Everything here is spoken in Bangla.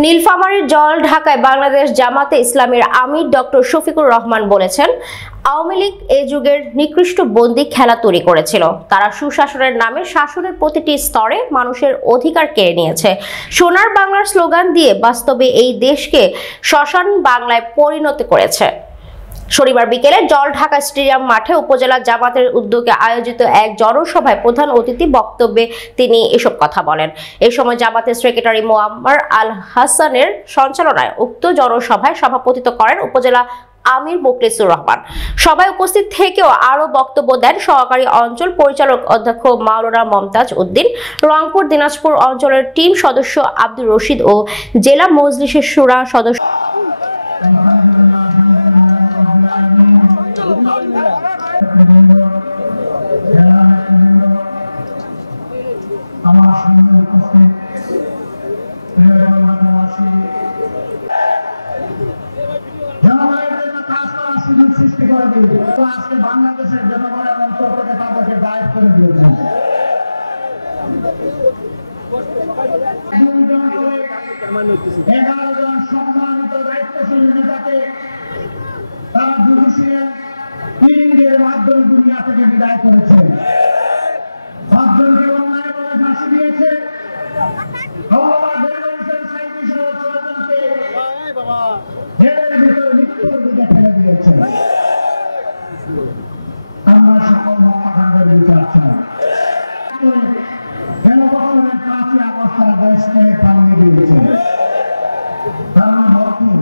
নীলফামারীর জল ঢাকায় বাংলাদেশ জামাতে ইসলামীর আমির ডক্টর শফিকুর রহমান বলেছেন, আওয়ামী লীগ এ যুগের নিকৃষ্ট বন্দী খেলা তৈরি করেছিল। তারা সুশাসনের নামে শাসনের প্রতিটি স্তরে মানুষের অধিকার কেড়ে নিয়েছে। সোনার বাংলার স্লোগান দিয়ে বাস্তবে এই দেশকে শ্মশান বাংলায় পরিণত করেছে। শনিবার বিকেলে জল ঢাকা স্টেডিয়াম মাঠে উপজেলা জামাতের উদ্যোগে আয়োজিত এক জনসভায় প্রধান অতিথি বক্তব্যে তিনি এসব কথা বলেন। এই সময় জামাতের সেক্রেটারি মোয়াম্মার আল হাসানের সঞ্চালনায় উক্ত জনসভায় সভাপতিত্ব করেন উপজেলা আমির মোখলেসুর রহমান। সভায় উপস্থিত থেকেও আরো বক্তব্য দেন সহকারী অঞ্চল পরিচালক অধ্যক্ষ মাওলানা মমতাজ উদ্দিন, রংপুর দিনাজপুর অঞ্চলের টিম সদস্য আব্দুর রশিদ ও জেলা মজলিসের শুরা সদস্য। আমার সামনে উপস্থিত জনগণের জন্য কাজ করার সুযোগ সৃষ্টি করে দিন। আজকে বাংলাদেশের জনগণের অন্তর থেকে তাদেরকে গায়েব করে দিয়েছেন। 11 জন সম্মানিত দায়িত্বশীল নেতাকে তারা জুডিশিয়াল কিলিংয়ের মাধ্যমে দুনিয়া থেকে বিদায় করেছে। 5 জনকে অন্যায় বলে ফাঁসি দিয়েছে। জেলের ভিতরে মৃত্যুর দিকে ফেলে দিয়েছে। আমরা সকল হত্যাকাণ্ডের বিচার চাই। বছরের 5ই আগস্ট তারা দেশকে পালিয়ে দিয়েছে। তারা ভক্তি